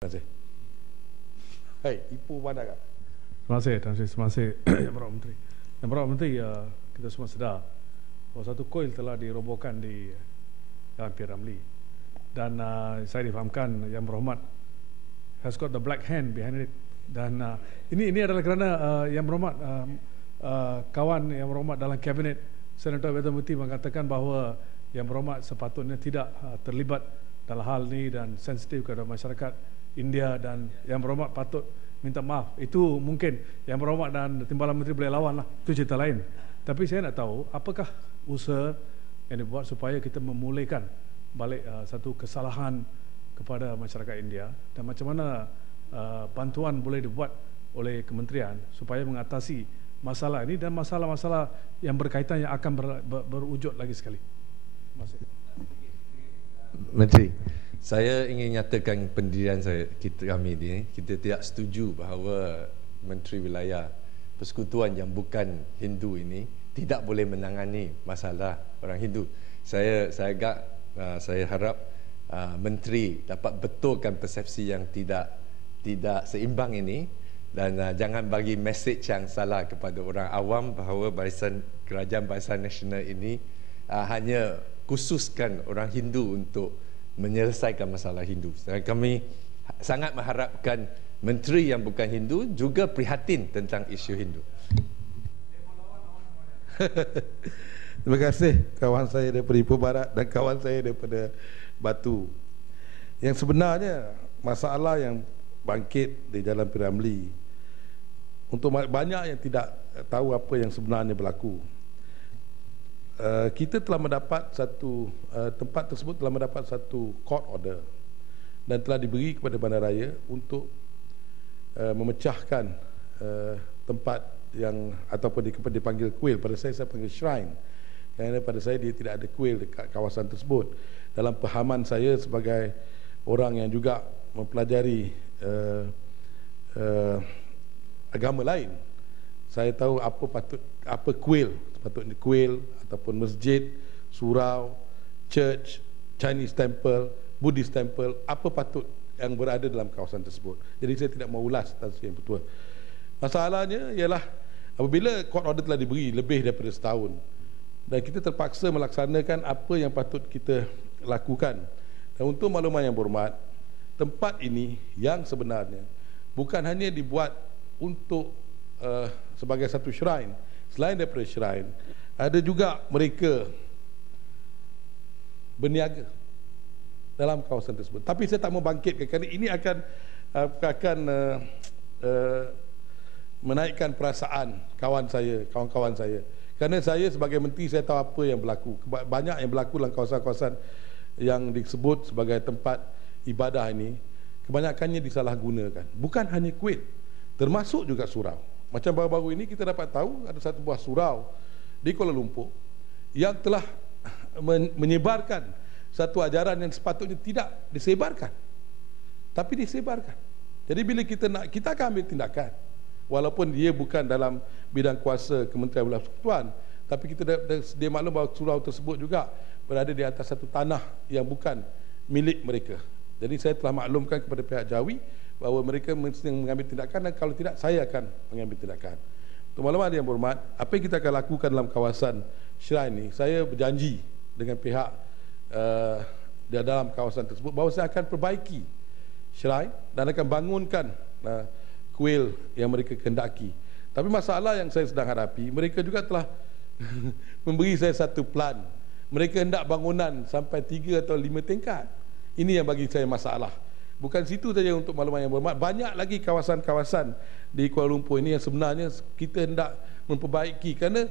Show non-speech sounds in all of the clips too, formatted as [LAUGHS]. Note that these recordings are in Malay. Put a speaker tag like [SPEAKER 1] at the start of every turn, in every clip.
[SPEAKER 1] Terima kasih. Hai, Ipu mana kak?
[SPEAKER 2] Terima kasih, terima kasih, terima [COUGHS] kasih Yang Berhormat Menteri. Yang Berhormat Menteri, uh, kita semua sedar bahawa satu koil telah dirobohkan di Jalan P. Ramlee. Dan uh, saya difahamkan Yang Berhormat has got the black hand behind it. Dan uh, ini ini adalah kerana uh, Yang Berhormat uh, uh, kawan Yang Berhormat dalam kabinet Senator Wedamuti mengatakan bahawa Yang Berhormat sepatutnya tidak uh, terlibat dalam hal ini dan sensitif kepada masyarakat India dan Yang Berhormat patut minta maaf. Itu mungkin Yang Berhormat dan Timbalan Menteri boleh lawan lah. Itu cerita lain. Tapi saya nak tahu apakah usaha yang dibuat supaya kita memulihkan balik uh, satu kesalahan kepada masyarakat India dan macam mana uh, bantuan boleh dibuat oleh kementerian supaya mengatasi masalah ini dan masalah-masalah yang berkaitan yang akan ber, ber, berwujud lagi sekali. Terima kasih.
[SPEAKER 3] Menteri, saya ingin nyatakan pendirian saya kita kami ini kita tidak setuju bahawa menteri wilayah persekutuan yang bukan Hindu ini tidak boleh menangani masalah orang Hindu. Saya saya agak uh, saya harap uh, menteri dapat betulkan persepsi yang tidak tidak seimbang ini dan uh, jangan bagi mesej yang salah kepada orang awam bahawa barisan kerajaan barisan nasional ini uh, hanya khususkan orang Hindu untuk menyelesaikan masalah Hindu. Kami sangat mengharapkan menteri yang bukan Hindu juga prihatin tentang isu Hindu. [LAUGHS]
[SPEAKER 1] Terima kasih kawan saya daripada Ipoh Barat dan kawan saya daripada Batu. Yang sebenarnya masalah yang bangkit di Jalan Piramli untuk banyak yang tidak tahu apa yang sebenarnya berlaku. Uh, kita telah mendapat satu uh, tempat tersebut telah mendapat satu court order dan telah diberi kepada bandaraya untuk uh, memecahkan uh, tempat yang ataupun dipanggil kuil. Pada saya saya panggil shrine. Kerana pada saya dia tidak ada kuil dekat kawasan tersebut. Dalam pahaman saya sebagai orang yang juga mempelajari uh, uh, agama lain saya tahu apa patut apa kuil sepatutnya kuil ataupun masjid, surau, church, Chinese temple, Buddhist temple, apa patut yang berada dalam kawasan tersebut. Jadi saya tidak mau ulas tentang yang betul. Masalahnya ialah apabila court order telah diberi lebih daripada setahun dan kita terpaksa melaksanakan apa yang patut kita lakukan. Dan untuk makluman yang berhormat, tempat ini yang sebenarnya bukan hanya dibuat untuk uh, sebagai satu shrine, selain daripada shrine, ada juga mereka berniaga dalam kawasan tersebut. Tapi saya tak mau bangkitkan kerana ini akan uh, akan uh, uh, menaikkan perasaan kawan saya, kawan-kawan saya. Kerana saya sebagai menteri saya tahu apa yang berlaku. Banyak yang berlaku dalam kawasan-kawasan yang disebut sebagai tempat ibadah ini kebanyakannya disalahgunakan. Bukan hanya kuil, termasuk juga surau. Macam baru-baru ini kita dapat tahu ada satu buah surau di Kuala Lumpur yang telah [LAUGHS] menyebarkan satu ajaran yang sepatutnya tidak disebarkan tapi disebarkan. Jadi bila kita nak kita akan ambil tindakan walaupun dia bukan dalam bidang kuasa Kementerian Belah Persekutuan tapi kita dia maklum bahawa surau tersebut juga berada di atas satu tanah yang bukan milik mereka. Jadi saya telah maklumkan kepada pihak Jawi bahawa mereka mesti mengambil tindakan dan kalau tidak saya akan mengambil tindakan untuk maklumat yang berhormat, apa yang kita akan lakukan dalam kawasan shrine ini, saya berjanji dengan pihak uh, di dalam kawasan tersebut bahawa saya akan perbaiki shrine dan akan bangunkan uh, kuil yang mereka kendaki. Tapi masalah yang saya sedang hadapi, mereka juga telah [LAUGHS] memberi saya satu plan. Mereka hendak bangunan sampai tiga atau lima tingkat. Ini yang bagi saya masalah. Bukan situ saja untuk maklumat yang berhormat. Banyak lagi kawasan-kawasan di Kuala Lumpur ini yang sebenarnya kita hendak memperbaiki kerana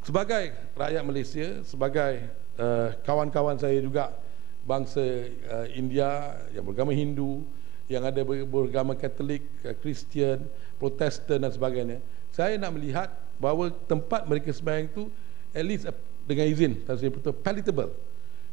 [SPEAKER 1] sebagai rakyat Malaysia, sebagai uh, kawan-kawan saya juga bangsa uh, India yang beragama Hindu, yang ada beragama Katolik, uh, Kristian, Protestan dan sebagainya, saya nak melihat bahawa tempat mereka sembahyang itu at least dengan izin, saya betul, palatable.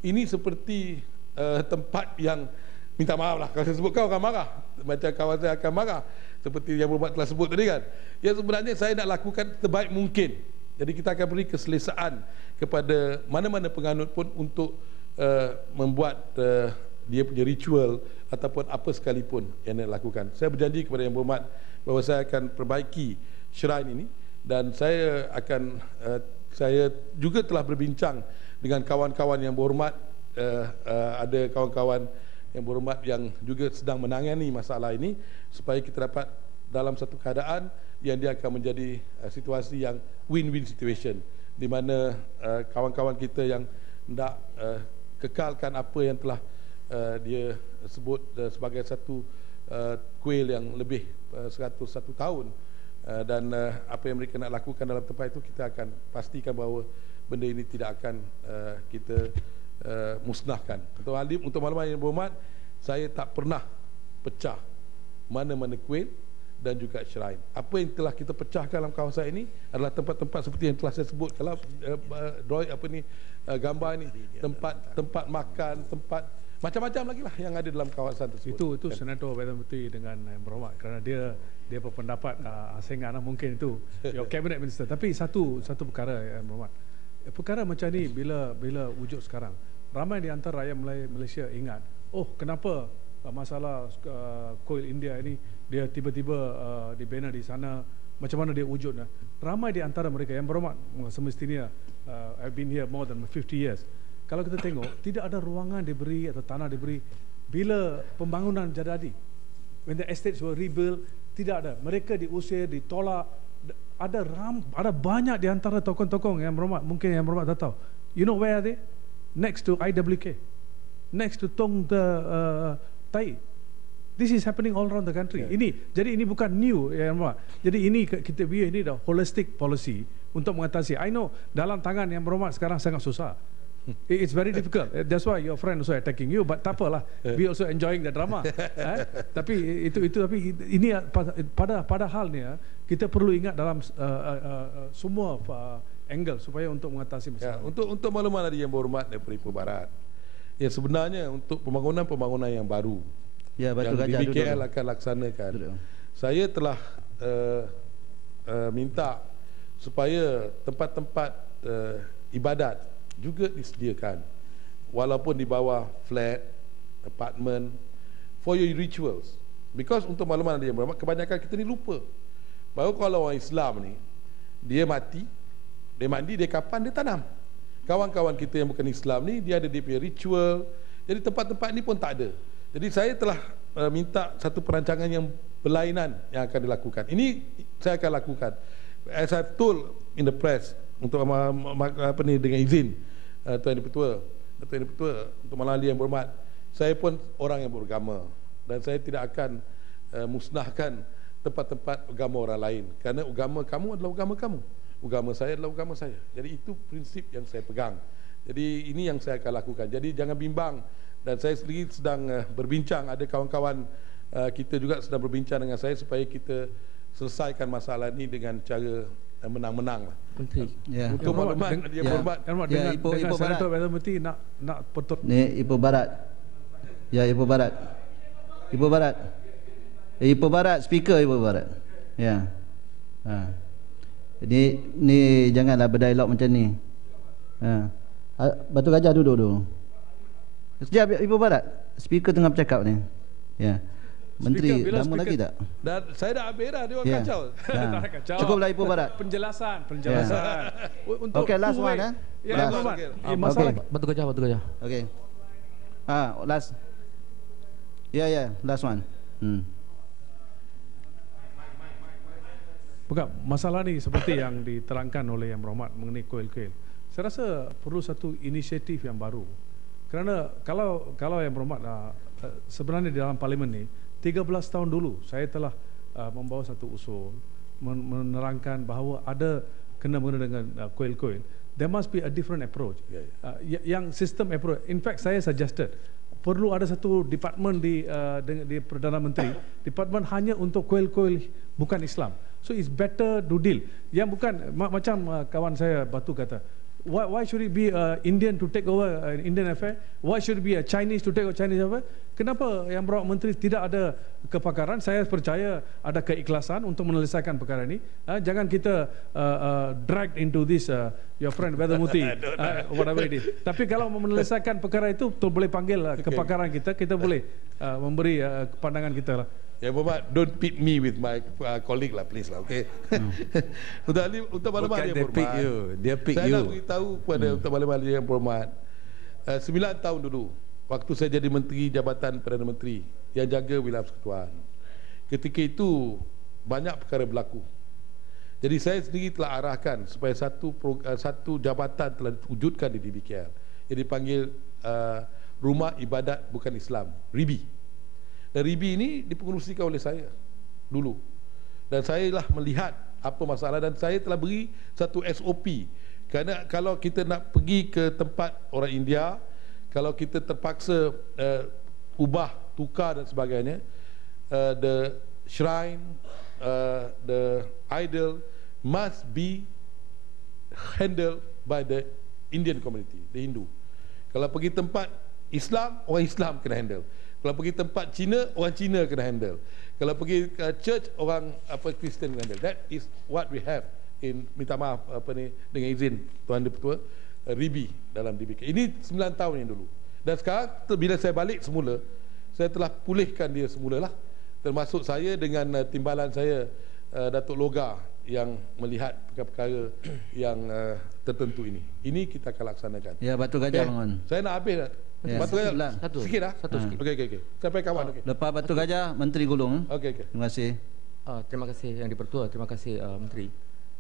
[SPEAKER 1] Ini seperti uh, tempat yang minta maaf lah. Kalau saya sebut kau akan marah. Macam kawan saya akan marah. Seperti yang Muhammad telah sebut tadi kan. Yang sebenarnya saya nak lakukan terbaik mungkin. Jadi kita akan beri keselesaan kepada mana-mana penganut pun untuk uh, membuat uh, dia punya ritual ataupun apa sekalipun yang dia lakukan. Saya berjanji kepada Yang Berhormat bahawa saya akan perbaiki shrine ini dan saya akan uh, saya juga telah berbincang dengan kawan-kawan yang berhormat. Uh, uh, ada kawan-kawan yang berhormat yang juga sedang menangani masalah ini supaya kita dapat dalam satu keadaan yang dia akan menjadi uh, situasi yang win-win situation. Di mana uh, kawan-kawan kita yang hendak uh, kekalkan apa yang telah uh, dia sebut uh, sebagai satu uh, kuil yang lebih uh, 101 tahun uh, dan uh, apa yang mereka nak lakukan dalam tempat itu kita akan pastikan bahawa benda ini tidak akan uh, kita uh, musnahkan. Untuk alim untuk maklumat yang berhormat, saya tak pernah pecah mana-mana kuil dan juga shrine. Apa yang telah kita pecahkan dalam kawasan ini adalah tempat-tempat seperti yang telah saya sebut kalau uh, uh, apa ni uh, gambar ini tempat tempat makan, tempat macam-macam lagi lah yang ada dalam kawasan tersebut.
[SPEAKER 2] Itu itu kan? Senator Perdana Menteri dengan yang berhormat kerana dia dia berpendapat uh, asingan lah mungkin itu [LAUGHS] your cabinet minister. Tapi satu satu perkara yang berhormat. Perkara macam ni bila bila wujud sekarang ramai di antara rakyat Malaysia ingat oh kenapa uh, masalah uh, koil India ini dia tiba-tiba uh, dibina di sana macam mana dia wujudnya ramai di antara mereka yang berhormat semestinya uh, I've been here more than 50 years. Kalau kita tengok tidak ada ruangan diberi atau tanah diberi bila pembangunan jadi when the estates were rebuilt tidak ada. Mereka diusir ditolak. Ada ram ada banyak di antara tokoh-tokoh yang berhormat mungkin yang berhormat tak tahu. You know where are they next to IWK next to Tong the uh, Tai This is happening all around the country. Yeah. Ini jadi ini bukan new ya Mak. Jadi ini kita view ini dah holistic policy untuk mengatasi. I know dalam tangan yang berhormat sekarang sangat susah. It's very difficult. [LAUGHS] That's why your friend also attacking you. But tak apalah. We also enjoying the drama. [LAUGHS] eh? Tapi itu itu tapi ini pada pada hal ni kita perlu ingat dalam uh, uh, uh, semua uh, angle supaya untuk mengatasi masalah.
[SPEAKER 1] Ya, untuk untuk makluman dari yang berhormat daripada Ipoh Barat. Ya sebenarnya untuk pembangunan-pembangunan yang baru
[SPEAKER 4] Ya, Batu
[SPEAKER 1] yang BBKL duduk. akan laksanakan. Duduk. Saya telah uh, uh, minta supaya tempat-tempat uh, ibadat juga disediakan walaupun di bawah flat, apartment for your rituals. Because untuk makluman dia kebanyakan kita ni lupa. Bahawa kalau orang Islam ni dia mati, dia mandi, dia kapan, dia tanam. Kawan-kawan kita yang bukan Islam ni dia ada dia punya ritual. Jadi tempat-tempat ni pun tak ada. Jadi saya telah uh, minta satu perancangan yang berlainan yang akan dilakukan. Ini saya akan lakukan. As I told in the press untuk apa ni dengan izin uh, Tuan Dipertua, Tuan Dipertua untuk malam yang berhormat, saya pun orang yang beragama dan saya tidak akan uh, musnahkan tempat-tempat agama orang lain kerana agama kamu adalah agama kamu. Agama saya adalah agama saya. Jadi itu prinsip yang saya pegang. Jadi ini yang saya akan lakukan. Jadi jangan bimbang dan saya sendiri sedang uh, berbincang ada kawan-kawan uh, kita juga sedang berbincang dengan saya supaya kita selesaikan masalah ini dengan cara uh, menang-menang lah.
[SPEAKER 4] Menteri. Ya.
[SPEAKER 1] Untuk maklumat dia ya. hormat
[SPEAKER 4] ya, dengan, ya, Ibu, dengan Ibu
[SPEAKER 2] Senator Barat. Menteri nak nak petot.
[SPEAKER 4] Ni Ibu Barat. Ya Ibu Barat. Ibu Barat. Ya, Ibu Barat speaker Ibu Barat. Ya. Ha. Ni ni janganlah berdialog macam ni. Ha. Batu Gajah duduk dulu. Sekejap Ibu Barat Speaker tengah bercakap ni Ya Menteri, lama lagi tak?
[SPEAKER 1] Dan saya dah habis dah, dia orang yeah. kacau. [LAUGHS]
[SPEAKER 4] Ya. kacau. Cukuplah Ibu Barat.
[SPEAKER 2] Penjelasan, penjelasan.
[SPEAKER 4] Yeah. [LAUGHS] Untuk okay, last one eh.
[SPEAKER 2] Ya, last. Okay. Eh, masalah okay.
[SPEAKER 4] batu gajah, batu gajah. Okay. Ah, last. Ya, yeah, ya, yeah. last one. Hmm.
[SPEAKER 2] Bukan, masalah ni seperti yang diterangkan oleh Yang Berhormat mengenai kuil-kuil. Saya rasa perlu satu inisiatif yang baru. Kerana kalau kalau yang berhormat uh, sebenarnya di dalam parlimen ni 13 tahun dulu saya telah uh, membawa satu usul menerangkan bahawa ada kena mengena dengan uh, kuil-kuil there must be a different approach yeah, yeah. Uh, yang sistem approach in fact saya suggested perlu ada satu department di uh, di, di perdana menteri department hanya untuk kuil-kuil bukan Islam so it's better do deal yang bukan ma- macam uh, kawan saya batu kata Why, why should it be uh, Indian to take over uh, Indian affair? Why should it be a Chinese to take over Chinese affair? Kenapa yang berawak menteri tidak ada kepakaran? Saya percaya ada keikhlasan untuk menyelesaikan perkara ini. Uh, jangan kita uh, uh, drag into this uh, your friend Vedamuti, [LAUGHS] uh, whatever it is. Tapi kalau menyelesaikan perkara itu, tu boleh panggil uh, kepakaran kita. Kita boleh uh, memberi uh, pandangan kita lah.
[SPEAKER 1] Ya Muhammad, don't pit me with my uh, colleague lah, please lah, okay? Hmm. [LAUGHS] untuk ahli, untuk maklumat
[SPEAKER 3] Bukan
[SPEAKER 1] dia
[SPEAKER 3] dia pick you, dia pick
[SPEAKER 1] saya
[SPEAKER 3] you.
[SPEAKER 1] nak beritahu kepada hmm. untuk dia yang berhormat. Uh, sembilan tahun dulu, waktu saya jadi menteri Jabatan Perdana Menteri yang jaga wilayah persekutuan. Ketika itu, banyak perkara berlaku. Jadi saya sendiri telah arahkan supaya satu uh, satu jabatan telah diwujudkan di DBKL yang dipanggil uh, Rumah Ibadat Bukan Islam, RIBI. Dan ribi ini dipengerusikan oleh saya dulu. Dan saya lah melihat apa masalah dan saya telah beri satu SOP. Kerana kalau kita nak pergi ke tempat orang India, kalau kita terpaksa uh, ubah, tukar dan sebagainya, uh, the shrine, uh, the idol must be handled by the Indian community, the Hindu. Kalau pergi tempat Islam, orang Islam kena handle. Kalau pergi tempat Cina, orang Cina kena handle. Kalau pergi ke church, orang apa Kristen kena handle. That is what we have in minta maaf apa ni dengan izin Tuan Dipertua uh, Ribi dalam DBK. Ini 9 tahun yang dulu. Dan sekarang bila saya balik semula, saya telah pulihkan dia semula lah. Termasuk saya dengan uh, timbalan saya uh, Datuk Loga yang melihat perkara-perkara yang uh, tertentu ini. Ini kita akan laksanakan.
[SPEAKER 4] Ya, Batu Gajah
[SPEAKER 1] okay.
[SPEAKER 4] bangun.
[SPEAKER 1] Saya nak habis dah.
[SPEAKER 4] Ya.
[SPEAKER 1] Batu Gajah
[SPEAKER 4] Sebelah.
[SPEAKER 1] satu. Sikit lah. Satu
[SPEAKER 4] Ha.
[SPEAKER 1] sikit. Okey okey okey. Sampai kawan okey.
[SPEAKER 4] Lepas Batu Gajah, Menteri Gulung.
[SPEAKER 1] Okey okey.
[SPEAKER 4] Terima kasih.
[SPEAKER 5] Uh, terima kasih yang dipertua, terima kasih uh, Menteri.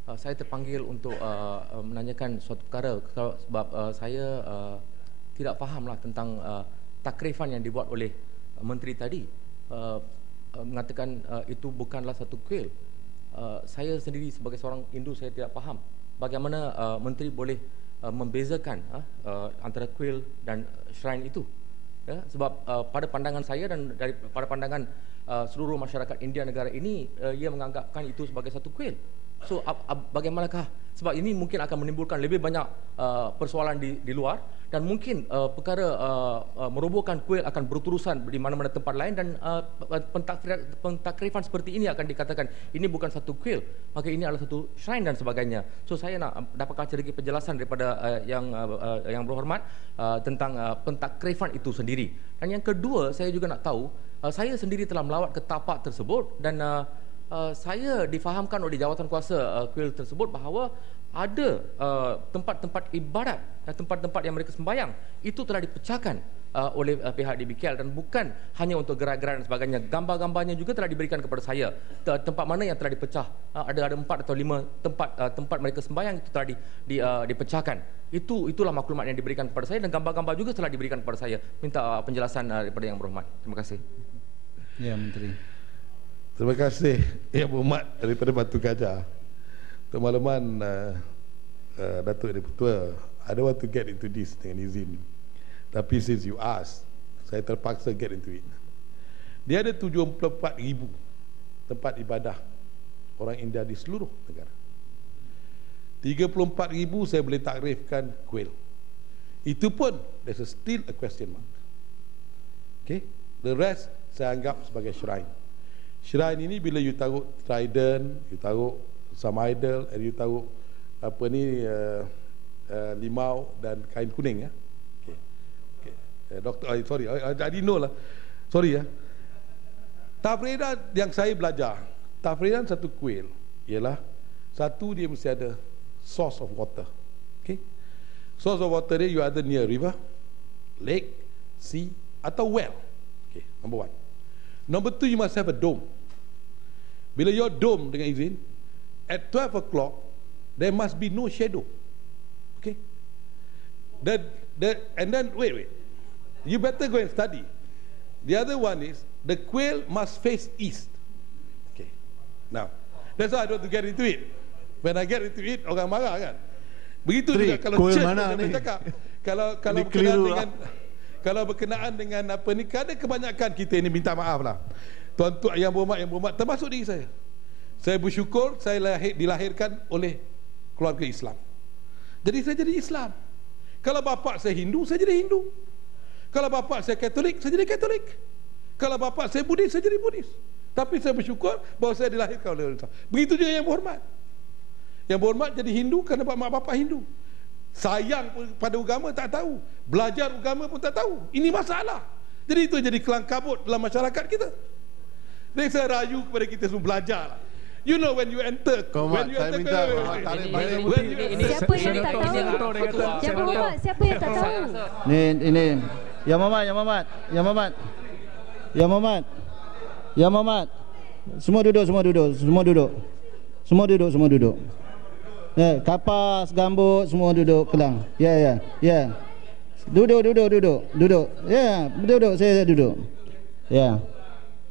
[SPEAKER 5] Uh, saya terpanggil untuk uh, uh, menanyakan suatu perkara sebab uh, saya uh, tidak fahamlah tentang uh, takrifan yang dibuat oleh uh, Menteri tadi. Uh, uh, mengatakan uh, itu bukanlah satu kuil. Uh, saya sendiri sebagai seorang Hindu saya tidak faham bagaimana uh, Menteri boleh uh, membezakan uh, uh, antara kuil dan shrine itu. Ya, sebab uh, pada pandangan saya dan dari pada pandangan uh, seluruh masyarakat India negara ini uh, ia menganggapkan itu sebagai satu kuil. So uh, uh, bagaimanakah sebab ini mungkin akan menimbulkan lebih banyak uh, persoalan di di luar dan mungkin uh, perkara uh, uh, merobohkan kuil akan berterusan di mana-mana tempat lain dan uh, pentakrifan, pentakrifan seperti ini akan dikatakan ini bukan satu kuil maka ini adalah satu shrine dan sebagainya. So saya nak uh, dapatkan sedikit penjelasan daripada uh, yang uh, uh, yang berhormat uh, tentang uh, pentakrifan itu sendiri. Dan yang kedua saya juga nak tahu uh, saya sendiri telah melawat ke tapak tersebut dan uh, Uh, saya difahamkan oleh jawatan kuasa uh, kuil tersebut bahawa ada uh, tempat-tempat ibadat dan tempat-tempat yang mereka sembahyang itu telah dipecahkan uh, oleh uh, pihak DBKL dan bukan hanya untuk gerak-gerak dan sebagainya. Gambar-gambarnya juga telah diberikan kepada saya. Te- tempat mana yang telah dipecah? Uh, ada ada empat atau lima tempat uh, tempat mereka sembahyang itu telah di, di, uh, dipecahkan. Itu itulah maklumat yang diberikan kepada saya dan gambar-gambar juga telah diberikan kepada saya. Minta uh, penjelasan uh, daripada yang berhormat. Terima kasih.
[SPEAKER 4] Ya, Menteri.
[SPEAKER 1] Terima kasih Yang berhormat daripada Batu Gajah Makluman uh, uh, Datuk Deputua I don't want to get into this dengan izin. Tapi since you ask Saya terpaksa get into it. Dia ada 74 ribu Tempat ibadah Orang India di seluruh negara. 34 ribu saya boleh takrifkan kuil. Itu pun There's a still a question mark. Okay? The rest saya anggap sebagai shrine. Shrine ini bila you taruh trident, you taruh some idol, and you taruh apa ni uh, uh, limau dan kain kuning ya. Okay. Okay. Uh, doktor, uh, sorry, I, I didn't know lah. Sorry ya. Tafridan yang saya belajar, tafridan satu kuil ialah satu dia mesti ada source of water. Okay. Source of water dia you either near river, lake, sea atau well. Okay, number one. Number two, you must have a dome. Bila your dome dengan izin, at 12 o'clock, there must be no shadow. Okay? That, that, and then, wait, wait. You better go and study. The other one is, the quail must face east. Okay. Now, that's why I don't to get into it. When I get into it, orang marah kan? Begitu
[SPEAKER 6] Tri,
[SPEAKER 1] juga kalau
[SPEAKER 6] quail
[SPEAKER 1] church
[SPEAKER 6] mana ni?
[SPEAKER 1] cakap. Kalau [LAUGHS] kalau
[SPEAKER 6] Ini
[SPEAKER 1] berkenaan
[SPEAKER 6] keliru
[SPEAKER 1] dengan kalau berkenaan dengan apa ni kadang kebanyakan kita ini minta maaf lah tuan-tuan yang berhormat yang berhormat termasuk diri saya saya bersyukur saya lahir, dilahirkan oleh keluarga Islam Jadi saya jadi Islam. Kalau bapa saya Hindu, saya jadi Hindu. Kalau bapa saya Katolik, saya jadi Katolik. Kalau bapa saya Buddhis, saya jadi Buddhis. Tapi saya bersyukur bahawa saya dilahirkan oleh Islam. Begitu juga yang berhormat. Yang berhormat jadi Hindu kerana mak bapak Hindu. Sayang pada agama tak tahu. Belajar agama pun tak tahu. Ini masalah. Jadi itu jadi kelang kabut dalam masyarakat kita. Jadi saya rayu kepada kita semua belajar. You know when you enter,
[SPEAKER 6] Kau,
[SPEAKER 1] when
[SPEAKER 6] Mat,
[SPEAKER 1] you
[SPEAKER 6] saya
[SPEAKER 1] enter,
[SPEAKER 6] minta, tarik balik.
[SPEAKER 7] Siapa yang tak tahu?
[SPEAKER 2] Senator.
[SPEAKER 7] berhormat, siapa yang tak tahu?
[SPEAKER 4] Ni ini Yang Muhammad, Yang Muhammad, Yang Muhammad. Yang Muhammad. Yang Muhammad. Semua duduk, semua duduk, semua duduk. Semua duduk, semua duduk. Ya, kapas, gambut, semua duduk kelang. Ya, ya, ya. Duduk, duduk, duduk, duduk. Ya, duduk, saya duduk. Ya.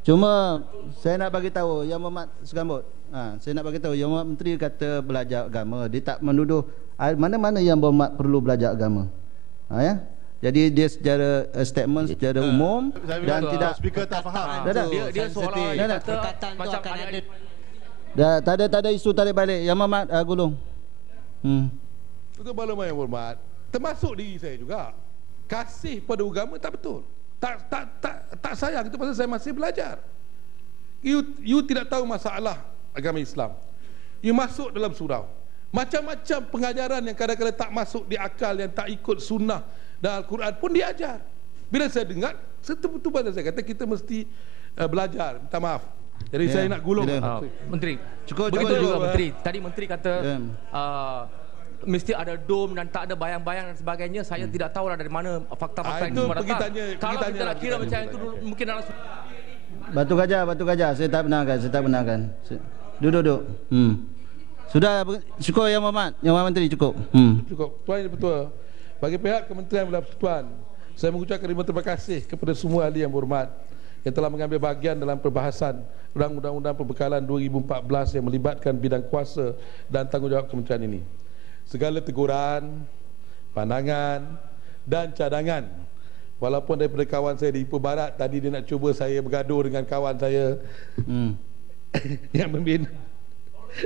[SPEAKER 4] Cuma saya nak bagi tahu Yang Muhammad Segambut. Ha, saya nak bagi tahu Yang Menteri kata belajar agama. Dia tak menuduh ah, mana-mana yang berhormat perlu belajar agama. Ha, ya. Jadi dia secara uh, statement secara umum
[SPEAKER 6] Saya minta
[SPEAKER 4] dan tidak
[SPEAKER 6] speaker tak faham.
[SPEAKER 4] Dah, dah.
[SPEAKER 5] Dia dia seolah dia kata
[SPEAKER 8] Perkataan tu
[SPEAKER 5] macam
[SPEAKER 8] akan
[SPEAKER 5] ada
[SPEAKER 4] dah, tak ada tak ada isu tarik balik. Yang Muhammad uh, gulung. Hmm.
[SPEAKER 1] Balama yang hormat Termasuk diri saya juga Kasih pada agama tak betul Tak tak tak tak sayang Itu pasal saya masih belajar You you tidak tahu masalah agama Islam You masuk dalam surau Macam-macam pengajaran yang kadang-kadang tak masuk di akal Yang tak ikut sunnah dan Al-Quran pun diajar Bila saya dengar Setu-betul pada saya kata kita mesti uh, belajar Minta maaf Jadi
[SPEAKER 4] Ya,
[SPEAKER 1] saya nak gulung
[SPEAKER 4] bila-
[SPEAKER 5] Ah, menteri.
[SPEAKER 4] Cukup,
[SPEAKER 5] Begitu
[SPEAKER 4] cukup,
[SPEAKER 5] juga menteri. Tadi menteri kata
[SPEAKER 4] Ya.
[SPEAKER 5] uh, mesti ada dom dan tak ada bayang-bayang dan sebagainya. Saya tidak tahulah dari mana fakta-fakta
[SPEAKER 1] Ah, itu
[SPEAKER 5] semua
[SPEAKER 1] pergi
[SPEAKER 5] datang.
[SPEAKER 1] tanya- pergi
[SPEAKER 5] Kalau
[SPEAKER 1] tanya
[SPEAKER 5] kita
[SPEAKER 1] lah,
[SPEAKER 5] nak
[SPEAKER 1] pergi
[SPEAKER 5] kira macam itu mungkin dalam
[SPEAKER 4] Batu gajah, batu gajah. Saya tak benarkan, saya tak benarkan. Saya- Duduk, duduk. Hmm. Sudah cukup Yang Muhammad. Yang Muhammad Menteri cukup. Hmm.
[SPEAKER 1] Cukup. Tuan Yang Betul. Bagi pihak Kementerian Belah Persekutuan, saya mengucapkan terima kasih kepada semua ahli yang berhormat yang telah mengambil bahagian dalam perbahasan Undang-Undang Perbekalan 2014 yang melibatkan bidang kuasa dan tanggungjawab kementerian ini. Segala teguran, pandangan dan cadangan walaupun daripada kawan saya di Ipoh Barat tadi dia nak cuba saya bergaduh dengan kawan saya
[SPEAKER 4] Hmm. [LAUGHS]
[SPEAKER 1] yang membina.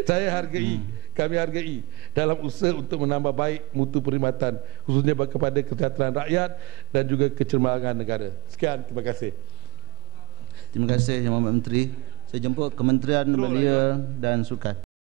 [SPEAKER 1] Saya hargai kami hargai dalam usaha untuk menambah baik mutu perkhidmatan khususnya kepada kesejahteraan rakyat dan juga kecermagan negara. Sekian terima kasih.
[SPEAKER 4] Terima kasih Yang Menteri. Saya jemput Kementerian Belia dan Sukan.